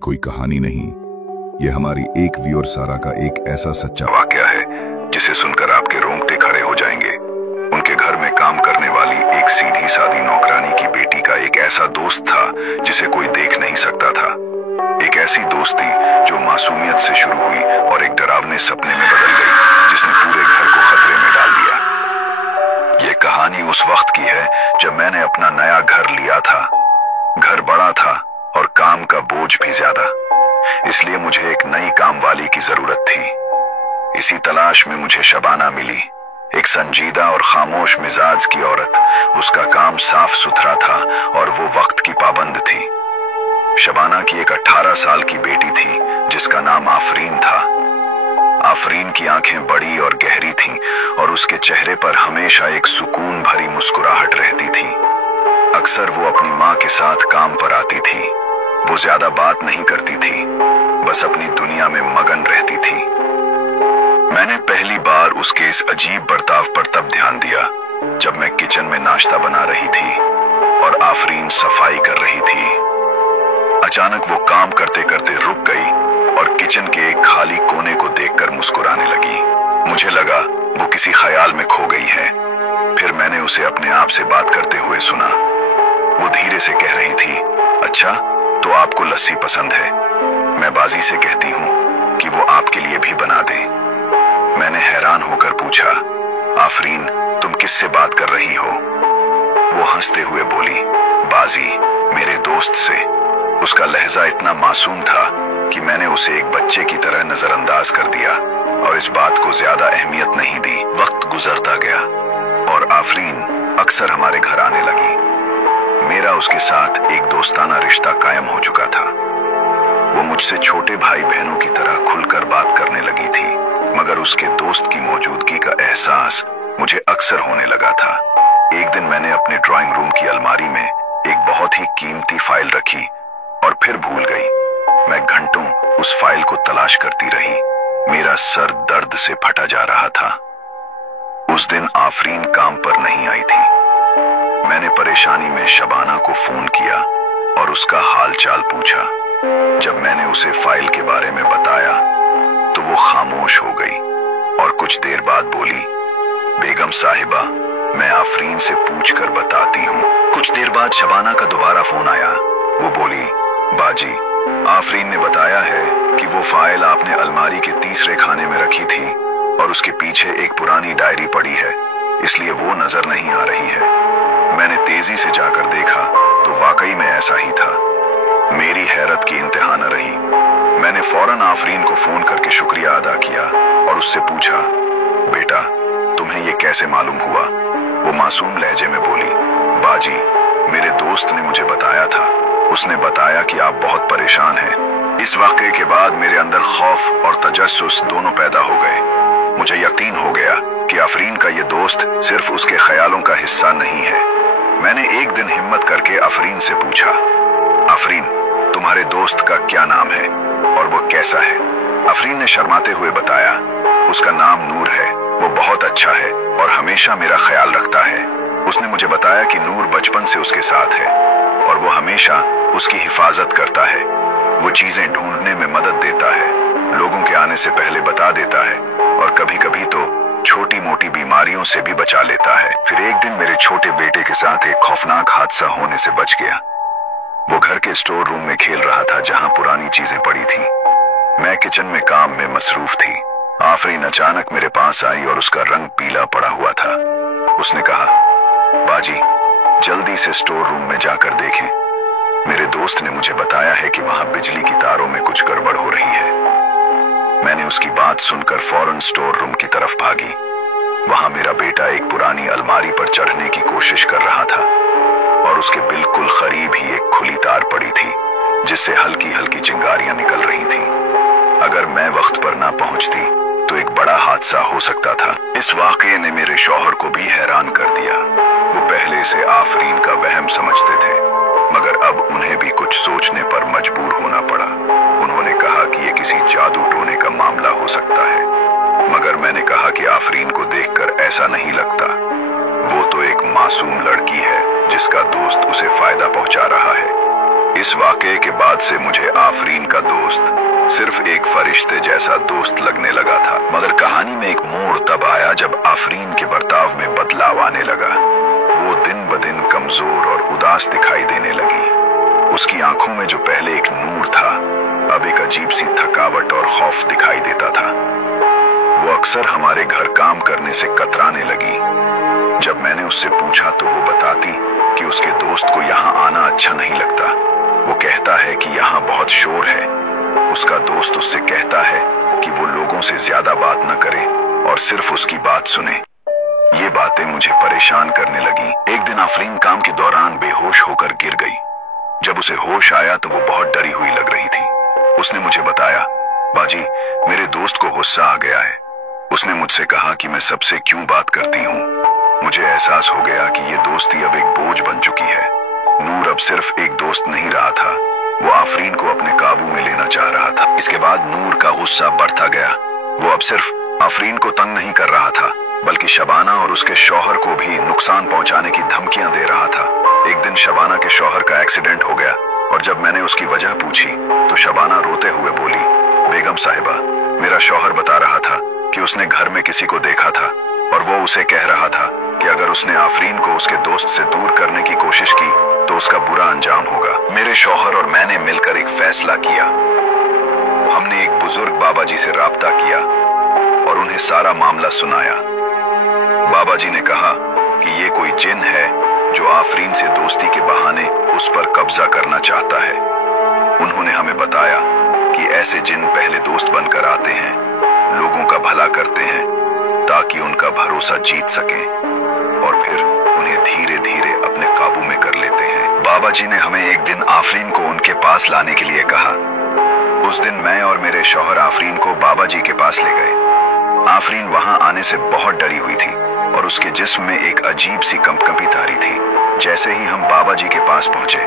कोई कहानी नहीं, ये हमारी एक व्यूअर सारा का एक ऐसा सच्चा वाकया है जिसे सुनकर आपके रोंगटे खड़े हो जाएंगे। उनके घर में काम करने वाली एक सीधी सादी नौकरानी की बेटी का एक ऐसा दोस्त था जिसे कोई देख नहीं सकता था। एक ऐसी दोस्ती जो मासूमियत से शुरू हुई और एक डरावने सपने में बदल गई जिसने पूरे घर को खतरे में डाल दिया। ये कहानी उस वक्त की है जब मैंने अपना नया घर लिया था। घर बड़ा था और काम का बोझ भी ज्यादा, इसलिए मुझे एक नई काम वाली की जरूरत थी। इसी तलाश में मुझे शबाना मिली, एक संजीदा और खामोश मिजाज की औरत। उसका काम साफ सुथरा था और वो वक्त की पाबंद थी। शबाना की एक 18 साल की बेटी थी जिसका नाम आफरीन था। आफरीन की आंखें बड़ी और गहरी थीं और उसके चेहरे पर हमेशा एक सुकून भरी मुस्कुराहट रहती थी। अक्सर वो अपनी माँ के साथ काम पर आती थी। वो ज्यादा बात नहीं करती थी, बस अपनी दुनिया में मगन रहती थी। मैंने पहली बार उसके इस अजीब बर्ताव पर तब ध्यान दिया जब मैं किचन में नाश्ता बना रही थी और आफरीन सफाई कर रही थी। अचानक वो काम करते करते रुक गई और किचन के एक खाली कोने को देखकर मुस्कुराने लगी। मुझे लगा वो किसी ख्याल में खो गई है। फिर मैंने उसे अपने आप से बात करते हुए सुना। वो धीरे से कह रही थी, अच्छा तो आपको लस्सी पसंद है? मैं बाजी से कहती हूँ कि वो आपके लिए भी बना दे। मैंने हैरान होकर पूछा, आफरीन तुम किससे बात कर रही हो? वो हंसते हुए बोली, बाजी, मेरे दोस्त से। उसका लहजा इतना मासूम था कि मैंने उसे एक बच्चे की तरह नजरअंदाज कर दिया और इस बात को ज्यादा अहमियत नहीं दी। वक्त गुजरता गया और आफरीन अक्सर हमारे घर आने लगी। मेरा उसके साथ एक दोस्ताना रिश्ता कायम हो चुका था। वो मुझसे छोटे भाई बहनों की तरह खुलकर बात करने लगी थी, मगर उसके दोस्त की मौजूदगी का एहसास मुझे अक्सर होने लगा था। एक दिन मैंने अपने ड्राइंग रूम की अलमारी में एक बहुत ही कीमती फाइल रखी और फिर भूल गई। मैं घंटों उस फाइल को तलाश करती रही। मेरा सर दर्द से फटा जा रहा था। उस दिन आफरीन काम पर नहीं आई थी। मैंने परेशानी में शबाना को फोन किया और उसका हाल चाल पूछा। जब मैंने उसे फाइल के बारे में बताया तो वो खामोश हो गई और कुछ देर बाद बोली, बेगम साहिबा, मैं आफरीन से पूछकर बताती हूँ। कुछ देर बाद शबाना का दोबारा फोन आया। वो बोली, बाजी, आफरीन ने बताया है कि वो फाइल आपने अलमारी के तीसरे खाने में रखी थी और उसके पीछे एक पुरानी डायरी पड़ी है, इसलिए वो नजर नहीं आ रही है। मैंने तेजी से जाकर देखा तो वाकई में ऐसा ही था। मेरी हैरत की इंतहा न रही। मैंने फौरन आफरीन को फोन करके शुक्रिया अदा किया और उससे पूछा, बेटा तुम्हें ये कैसे मालूम हुआ? वो मासूम लहजे में बोली, बाजी, मेरे दोस्त ने मुझे बताया था। उसने बताया कि आप बहुत परेशान हैं। इस वाकये के बाद मेरे अंदर खौफ और तजस्सुस दोनों पैदा हो गए। मुझे यकीन हो गया कि आफरीन का ये दोस्त सिर्फ उसके ख्यालों का हिस्सा नहीं है। मैंने एक दिन हिम्मत करके आफरीन से पूछा, आफरीन तुम्हारे दोस्त का क्या नाम है और वो कैसा है? आफरीन ने शर्माते हुए बताया, उसका नाम नूर है। वो बहुत अच्छा है और हमेशा मेरा ख्याल रखता है। उसने मुझे बताया कि नूर बचपन से उसके साथ है और वो हमेशा उसकी हिफाजत करता है। वो चीजें ढूंढने में मदद देता है, लोगों के आने से पहले बता देता है और कभी कभी तो छोटी मोटी बीमारियों से भी बचा लेता है। फिर एक दिन मेरे छोटे बेटे के साथ एक खौफनाक हादसा होने से बच गया। वो घर के स्टोर रूम में खेल रहा था जहां पुरानी चीजें पड़ी थी। मैं किचन में काम में मसरूफ थी। आफरीन अचानक मेरे पास आई और उसका रंग पीला पड़ा हुआ था। उसने कहा, बाजी, जल्दी से स्टोर रूम में जाकर देखें। मेरे दोस्त ने मुझे बताया है कि वहां बिजली की तारों में कुछ गड़बड़ हो रही है। मैंने उसकी बात सुनकर फौरन स्टोर रूम की तरफ भागी। वहां मेरा बेटा एक पुरानी अलमारी पर चढ़ने की कोशिश कर रहा था और उसके बिल्कुल करीब ही एक खुली तार पड़ी थी जिससे हल्की हल्की चिंगारियां निकल रही थी। अगर मैं वक्त पर ना पहुंचती तो एक बड़ा हादसा हो सकता था। इस वाकये ने मेरे शौहर को भी हैरान कर दिया। वो पहले से आफरीन का वहम समझते थे, मगर अब उन्हें भी कुछ सोचने पर मजबूर होना पड़ा। उन्होंने कहा कि ये किसी जादू टोने का मामला हो सकता है, मगर मैंने कहा कि आफरीन को देखकर ऐसा नहीं लगता। वो तो एक मासूम लड़की है जिसका दोस्त उसे फायदा पहुंचा रहा है। इस वाकये के बाद से मुझे आफरीन का दोस्त सिर्फ एक फरिश्ते जैसा दोस्त लगने लगा था। मगर कहानी में एक मोड़ तब आया जब आफरीन के बर्ताव में बदलाव आने लगा। वो दिन ब दिन कमजोर और उदास दिखाई देने लगी। उसकी आंखों में जो पहले एक नूर था, अब एक अजीब सी थकावट और खौफ दिखाई देता था। वो अक्सर हमारे घर काम करने से कतराने लगी। जब मैंने उससे पूछा तो वो बताती कि उसके दोस्त को यहाँ आना अच्छा नहीं लगता। वो कहता है कि यहाँ बहुत शोर है। उसका दोस्त उससे कहता है कि वो लोगों से ज्यादा बात न करे और सिर्फ उसकी बात सुने। ये बातें मुझे परेशान करने लगी। एक दिन आफरीन काम के दौरान बेहोश होकर गिर गई। जब उसे होश आया तो वो बहुत डरी हुई लग रही थी। उसने मुझे बताया, बाजी, मेरे दोस्त को गुस्सा आ गया है। उसने मुझसे कहा कि मैं सबसे क्यों बात करती हूँ। मुझे एहसास हो गया कि ये दोस्ती अब एक बोझ बन चुकी है। नूर अब सिर्फ एक दोस्त नहीं रहा था, वो आफरीन को अपने काबू में लेना चाह रहा था। इसके बाद नूर का गुस्सा बढ़ता गया। वो अब सिर्फ आफरीन को तंग नहीं कर रहा था, बल्कि शबाना और उसके शौहर को भी नुकसान पहुंचाने की धमकियां दे रहा था। एक दिन शबाना के शौहर का एक्सीडेंट हो गया और जब मैंने उसकी वजह पूछी तो शबाना रोते हुए बोली, बेगम साहिबा, मेरा शौहर बता रहा था कि उसने घर में किसी को देखा था और वो उसे कह रहा था कि अगर उसने आफरीन को उसके दोस्त से दूर करने की कोशिश की तो उसका बुरा अंजाम होगा। मेरे शौहर और मैंने मिलकर एक फैसला किया। हमने एक बुजुर्ग बाबा जी से राब्ता किया और उन्हें सारा मामला सुनाया। बाबा जी ने कहा कि ये कोई जिन है जो आफरीन से दोस्ती के बहाने उस पर कब्जा करना चाहता है। उन्होंने हमें बताया कि ऐसे जिन पहले दोस्त बनकर आते हैं, लोगों का भला करते हैं ताकि उनका भरोसा जीत सकें और फिर उन्हें धीरे धीरे अपने काबू में कर लेते हैं। बाबा जी ने हमें एक दिन आफरीन को उनके पास लाने के लिए कहा। उस दिन मैं और मेरे शौहर आफरीन को बाबा जी के पास ले गए। आफरीन वहां आने से बहुत डरी हुई थी और उसके जिस्म में एक अजीब सी कंपकंपी तारी थी। जैसे ही हम बाबा जी के पास पहुंचे,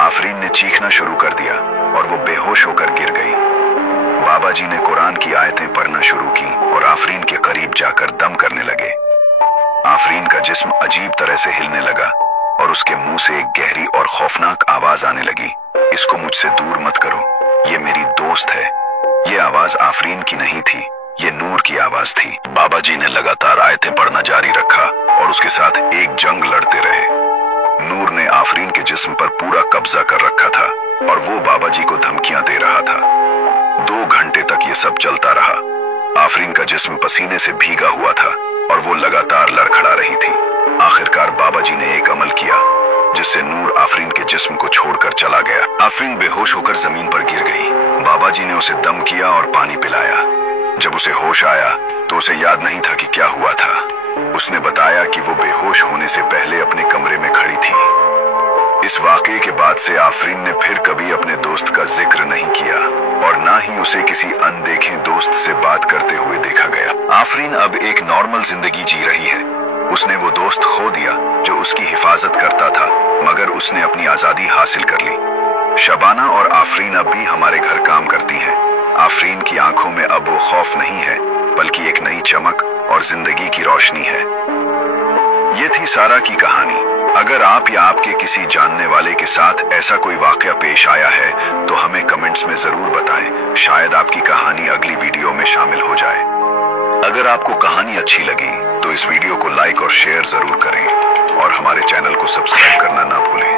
आफरीन ने चीखना शुरू कर दिया और वो बेहोश होकर गिर गई। बाबा जी ने कुरान की आयतें पढ़ना शुरू की और आफरीन के करीब जाकर दम करने लगे। आफरीन का जिस्म अजीब तरह से हिलने लगा और उसके मुंह से एक गहरी और खौफनाक आवाज आने लगी, इसको मुझसे दूर मत करो, ये मेरी दोस्त है। ये आवाज आफरीन की नहीं थी, ये नूर की आवाज थी। बाबा जी ने लगातार आयतें पढ़ना जारी रखा और उसके साथ एक जंग लड़ते रहे। नूर ने आफरीन के जिस्म पर पूरा कब्जा कर रखा था और वो बाबा जी को धमकियां दे रहा था। 2 घंटे तक ये सब चलता रहा। आफरीन का जिस्म पसीने से भीगा हुआ था और वो लगातार लड़खड़ा रही थी। आखिरकार बाबा जी ने एक अमल किया जिससे नूर आफरीन के जिस्म को छोड़कर चला गया। आफरीन बेहोश होकर जमीन पर गिर गई। बाबा जी ने उसे दम किया और पानी पिलाया। जब उसे होश आया तो उसे याद नहीं था कि क्या हुआ था। उसने बताया कि वो बेहोश होने से पहले अपने कमरे में खड़ी थी। इस वाकये के बाद से आफरीन ने फिर कभी अपने दोस्त का जिक्र नहीं किया और ना ही उसे किसी अनदेखे दोस्त से बात करते हुए देखा गया। आफरीन अब एक नॉर्मल जिंदगी जी रही है। उसने वो दोस्त खो दिया जो उसकी हिफाजत करता था, मगर उसने अपनी आजादी हासिल कर ली। शबाना और आफरीन अब भी हमारे घर काम करती हैं। आफरीन की आंखों में अब वो खौफ नहीं है, बल्कि एक नई चमक और जिंदगी की रोशनी है। ये थी सारा की कहानी। अगर आप या आपके किसी जानने वाले के साथ ऐसा कोई वाकया पेश आया है तो हमें कमेंट्स में जरूर बताएं। शायद आपकी कहानी अगली वीडियो में शामिल हो जाए। अगर आपको कहानी अच्छी लगी तो इस वीडियो को लाइक और शेयर जरूर करें और हमारे चैनल को सब्सक्राइब करना ना भूलें।